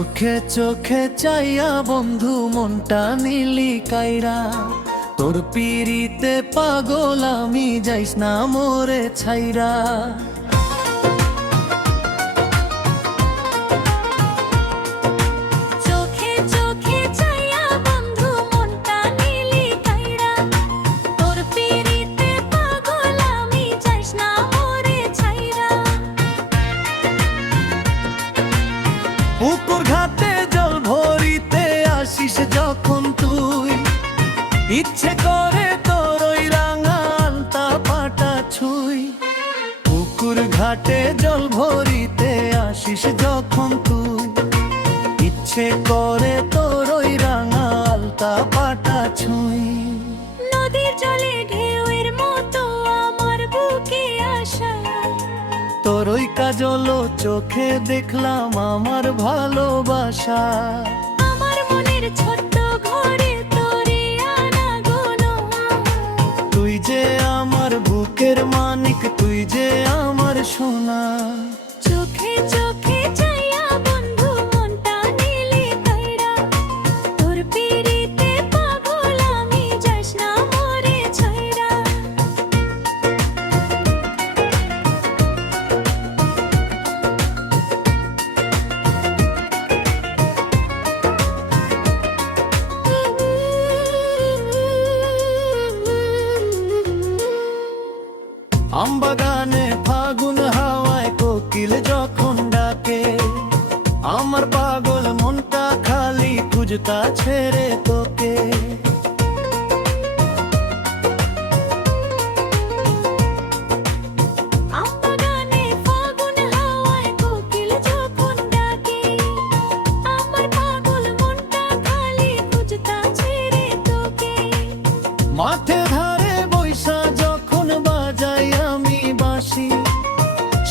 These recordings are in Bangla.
চোখে চোখে চাইয়া বন্ধু মনটা নিলি কাইরা, তোর পিরিতে পাগল আমি, যাইস না মোরে ছাইরা। পুকুর ঘাটে জল ভরিতে আসিস যখন তুই, ইচ্ছে করে তোর ওই রাঙা আলতা পাটা ছুঁই। পুকুর ঘাটে জল ভরিতে আসিস যখন তুই, ইচ্ছে করে তোর ওই রাঙা আলতা পাটা ছুঁই। নদীর জলে ঢেউয়ের মতো আমার বুকে আসা, তোর ওই কাজল চোখে দেখলাম আমার ভালোবাসা। আমার মনের ছোট্ট ঘরে তোরে আনা গোনো, তুই যে আমার বুকের মানিক, তুই যে আমার সোনা। চোখে চোখে চাইয়া বন্ধু মনটা নিলি কাইরা, তোর পিরিতে পাগল আমি, যাস না মোরে ছাইরা। আমবাগানে ফাগুন হাওয়ায় কোকিল যখন ডাকে, আমার পাগল মনটা খালি খুঁজতা ছেড়ে তোকে। আমবাগানে ফাগুন হাওয়ায় কোকিল যখন ডাকে, আমার পাগল মনটা খালি খুঁজতা ছেড়ে তোকে। মাঠে ধারে বৈশা যখন বাজাই আমি বাঁশি,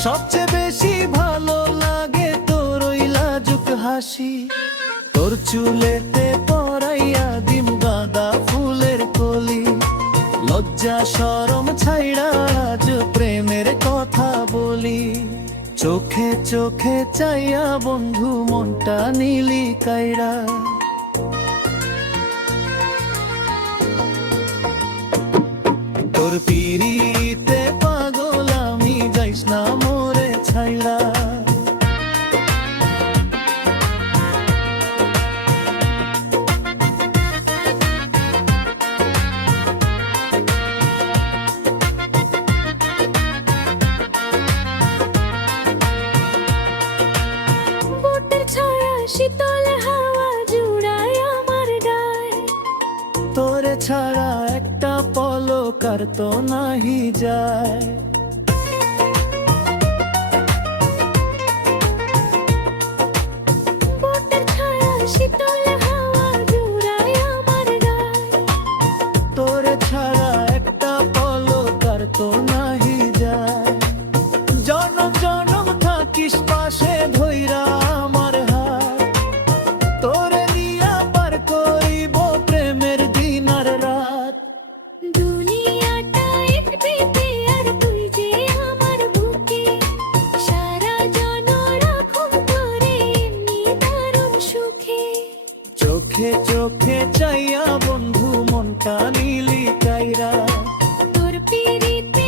সবচেয়ে বেশি ভালো লাগে তোর ওই লাজুক হাসি। তোর চুলেতে পরাইয়া দিম গাঁদা ফুলের কলি, লজ্জা শরম ছাইড়া আজ প্রেমের কথা বলি। চোখে চোখে চাইয়া বন্ধু মনটা নিলি কাইরা, তোর পিরিতে পাগল আমি, যাইস না মোরে ছাইড়া। বুটের ছায়া শীতল হাওয়া জুড়ায় আমার গায়ে, তোরে ছাড়া একটা পলক আর তো নাহি যায়। বুটের ছায়া শীতল হাওয়া জুড়ায় আমার গায়ে, তোরে ছাড়া একটা পলক আর তো নাহি যায়। জনম জনম থাকিস পাশে ধইরা আমার হাত, তোরে নিয়া পার করিব প্রেমের দিন আর রাত। দুনিয়াটা এক পেতে আর তুই যে আমার বুকে, সারা জনম রাখুম তোরে এমনি দারুণ সুখে। চোখে চোখে চাইয়া বন্ধু মনটা নিলি কাইরা, তোর পিরিতে